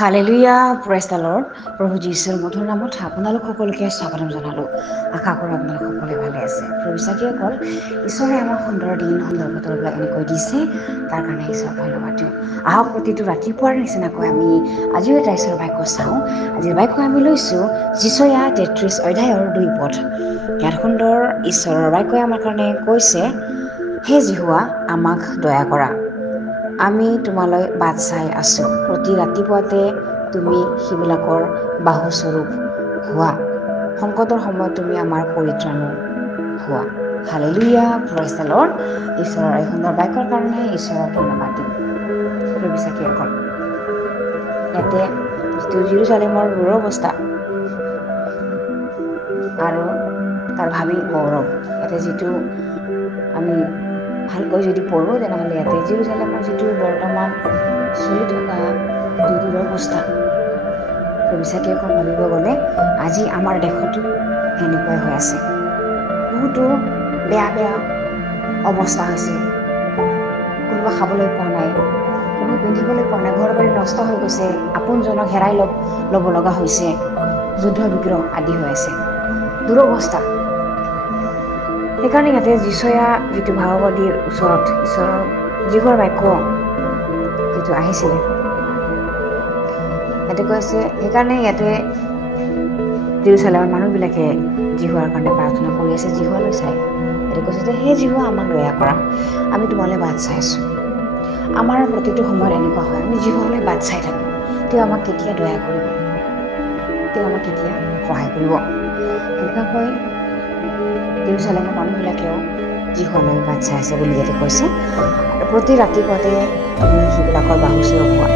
Hallelujah, praise the lord. প্ৰভু যীশুৰ মধুৰ নামত আপোনালোক সকলোকে স্বাগতম জনালোঁ। আশা কৰোঁ আপোনালোক সকলোৱে ভালে আছে। প্ৰভু বিশ্বাসীসকল, ঈশ্বৰে আমাক সুন্দৰ দিন সুন্দৰ বতৰবিলাক এনেকৈ দিছে, তাৰ কাৰণে ঈশ্বৰক ধন্যবাদ দিওঁ। আহক প্ৰতিটো ৰাতিপুৱাৰ নিচিনাকৈ আমি আজিও এটা ঈশ্বৰৰ বাক্য চাওঁ। আজিৰ বাক্য আমি লৈছোঁ যিচয়া 33 অধ্যায়ৰ 2 পদ। ইয়াত সুন্দৰ ঈশ্বৰৰ বাক্যই আমাৰ কাৰণে কৈছে, হে যহোৱা, আমাক দয়া কৰা, আমি তোমালৈ বাট চাই আছোঁ। প্ৰতি ৰাতিপুৱাতে তুমি সেইবিলাকৰ বাহুস্বৰূপ হোৱা। সংকটৰ সময়ত তুমি আমাৰ পৰিত্ৰাণো হোৱা। Hallelujah, praise the lord. ঈশ্বৰৰ এই সুন্দৰ বাক্যৰ কাৰণে ঈশ্বৰক ধন্যবাদ দিম। প্ৰভু বিশ্বাসীসকল, ইয়াতে যিটো জেৰুজালেমৰ দুৰৱস্থা আৰু তাৰ ভাবি গৌৰৱ, ইয়াতে যিটো আমি ভালকৈ যদি পঢ়োঁ তেনেহ'লে ইয়াতে জেৰুজালেমৰ যিটো বৰ্তমান চলি থকা দুৰৱস্থা, প্ৰভু বিশ্বাসীসকল ভাবিব গ'লে আজি আমাৰ দেশতো এনেকুৱাই হৈ আছে। বহুতো বেয়া বেয়া অৱস্থা হৈছে। কোনোবা খাবলৈ পোৱা নাই, কোনোবা পিন্ধিবলৈ পোৱা নাই, ঘৰ বাৰী নষ্ট হৈ গৈছে, আপোনজনক হেৰাই ল'ব লগা হৈছে, যুদ্ধ বিগ্ৰহ আদি হৈ আছে, দুৰৱস্থা। সেইকাৰণে ইয়াতে যিচয়া যিটো ভাগৱতীৰ ওচৰত ঈশ্বৰৰ যিঘৰ বাক্য যিটো আহিছিলে, ইয়াতে কৈছে, সেইকাৰণে ইয়াতে জেৰুজালেমৰ মানুহবিলাকে জিহুৱাৰ কাৰণে প্ৰাৰ্থনা কৰি আছে, জিহুৱালৈ চাই। ইয়াতে কৈছে যে, হে জিহুৱা, আমাক দয়া কৰা, আমি তোমালৈ বাট চাই আছোঁ। আমাৰ প্ৰতিটো সময়ত এনেকুৱা হয়, আমি জিহুৱালৈ বাট চাই থাকোঁ। তেওঁ আমাক কেতিয়া দয়া কৰিব, তেওঁ আমাক কেতিয়া সহায় কৰিব। সেনেকুৱাকৈ জেৰুজালেমৰ মানুহবিলাকেও জিহুৱালৈ বাট চাই আছে বুলি ইয়াতে কৈছে। আৰু প্ৰতি ৰাতিপুৱাতে তুমি সেইবিলাকৰ বাহুস্বৰূপ হোৱা।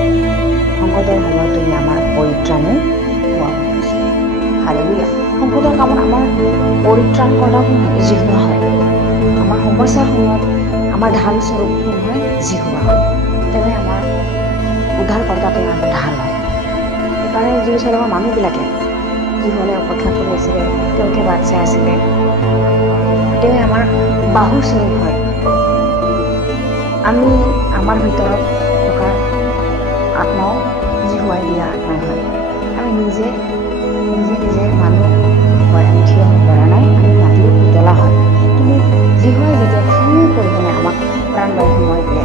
সংকটৰ সময়ত তুমি আমাৰ পৰিত্ৰাণো হোৱা। হালেলুয়া। সংকটৰ কামত আমাৰ পৰিত্ৰাণ কৰা জিহুৱা হয়। আমাৰ সমস্যাৰ সময়ত আমাৰ ঢাল স্বৰূপ কোন হয়? জিহুৱা হয়। তেওঁহে আমাৰ উদ্ধাৰকৰ্তা, তেওঁ আমাৰ ঢাল হয়। সেইকাৰণে জেৰুজালেমৰ মানুহবিলাকে জিহুৱালৈ অপেক্ষা কৰি আছিলে, তেওঁকে বাট চাই আছিলে। তেওঁৱে আমাৰ বাহুস্বৰূপ হয়। আমি আমাৰ ভিতৰত থকা আত্মাও জিহুৱাই দিয়া আত্মাই হয়। আমি নিজে মানুহ হয়, আমি থিয় হ'ব পৰা নাই, আমি মাটিৰ পুতলা হয়। কিন্তু জিহুৱাই যেতিয়া থিয় কৰি কিনে আমাক প্ৰাণবায়ু সময় দিলে,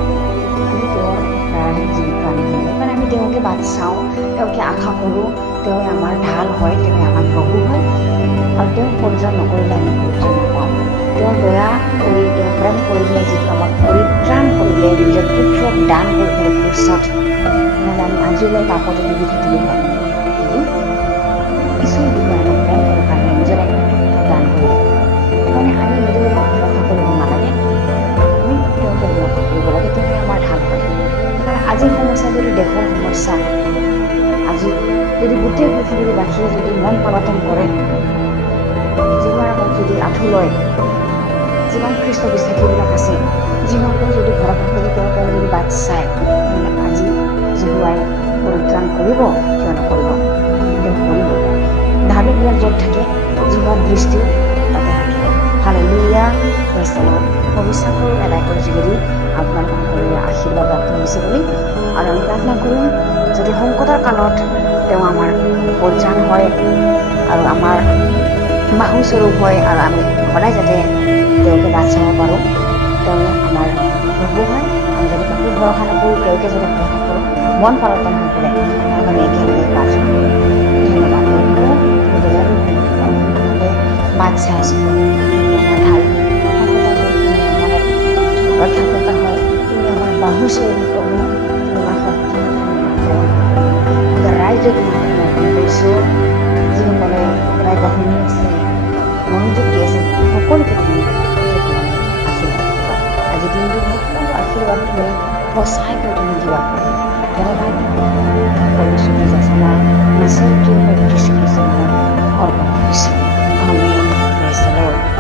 আমি তেওঁৰ দ্বাৰাহে জীৱিত প্ৰাণী হওঁ। সেইকাৰণে আমি তেওঁকে বাট চাওঁ, তেওঁকে আশা কৰোঁ। তেওঁৱে আমাৰ ঢাল হয়, তেওঁৱে আমাৰ প্ৰভু হয়। আৰু তেওঁক পৰিত্ৰাণ নকৰিলে আমি পৰিত্ৰাণ নাপাওঁ। তেওঁ দয়া কৰি, তেওঁ প্ৰেম কৰিলে, যিটো আমাক পৰিত্ৰাণ কৰিলে, নিজৰ পুত্ৰক দান কৰি পেলাই ক্ৰুচত, নহ'লে আমি আজিলৈ পাপতে ডুবি থাকিলোঁ হয়। কিন্তু ঈশ্বৰ যিটো আমাক প্ৰেম কৰাৰ কাৰণে নিজৰ একমাত্ৰ পুত্ৰক দান কৰিলে। সেইকাৰণে আমি নিজকে ভৰসা কৰিব নালাগে, আমি তেওঁকে ভৰসা কৰিব লাগে, তেওঁহে আমাৰ ঢাল হয়। সেইকাৰণে আজিৰ সমস্যা যদি দেশৰ সমস্যা, আজি যদি গোটেই পৃথিৱীবাসীয়ে যদি মন পালন কৰে, জিহুৱাৰ আগত যদি আঁঠু লয়, যিমান খ্ৰীষ্ট বিশ্বাসীবিলাক আছে, জিহুৱাকৈ যদি ভৰসা কৰি তেওঁক যদি বাট চায়, নহ'লে আজি জিহুৱাই পৰিত্ৰাণ কৰিব, কিয় নকৰিব? তেওঁ কৰিব। ধাৰ্মিকবিলাক য'ত থাকে, জিহুৱাৰ দৃষ্টিও তাতে থাকে। Hallelujah, praise the lord. মই বিশ্বাস কৰোঁ এই বাক্যৰ যোগেদি আপোনালোক সকলোৰে আশীৰ্বাদ প্ৰাপ্ত হৈছে বুলি। আৰু আমি প্ৰাৰ্থনা কৰোঁ যাতে সংকটৰ কালত তেওঁ আমাৰ পৰিত্ৰাণ হয় আৰু আমাৰ বাহুস্বৰূপ হয়, আৰু আমি সদায় যাতে তেওঁকে বাট চাব পাৰোঁ। তেওঁ আমাৰ প্ৰভু হয়। আমি যদি কাকো ভৰসা নকৰোঁ, তেওঁকে যদি ভৰসা কৰোঁ, মন পালন হৈ পেলাই আমি একেলগে প্ৰাৰ্থনা কৰোঁ। ধন্যবাদ প্ৰভু, তুমি দয়ালু প্ৰভু, আমি তোমালৈ বাট চাই আছোঁ প্ৰভু। তুমি আমাৰ ঢাল, সংকটৰ সময়ত তুমি আমাৰ ৰক্ষাকৰ্তা হয়, তুমি আমাৰ বাহুস্বৰূপ প্ৰভু, তুমি আমাৰ শক্তি হয়, তুমি আমাৰ বল হয় প্ৰভু। গোটেই ৰাইজে তোমাক সমৰ্পণ কৰিছোঁ। যিসকলে ৰাইজক শুনি আছে, মনোযোগ দি আছে, সকলোকে তুমি গোটেই সমানে আশীৰ্বাদ কৰিবা। আজি দিনটোত সকলো আশীৰ্বাদ তুমি সঁচাইকৈ তুমি দিবা প্ৰভু। ধন্যবাদ কৰিছোঁ যাচনা নাচৰ প্ৰিয় যীশু খ্ৰীষ্টৰ নামত অৰ্পণ কৰিছোঁ। আমেন। Praise the lord.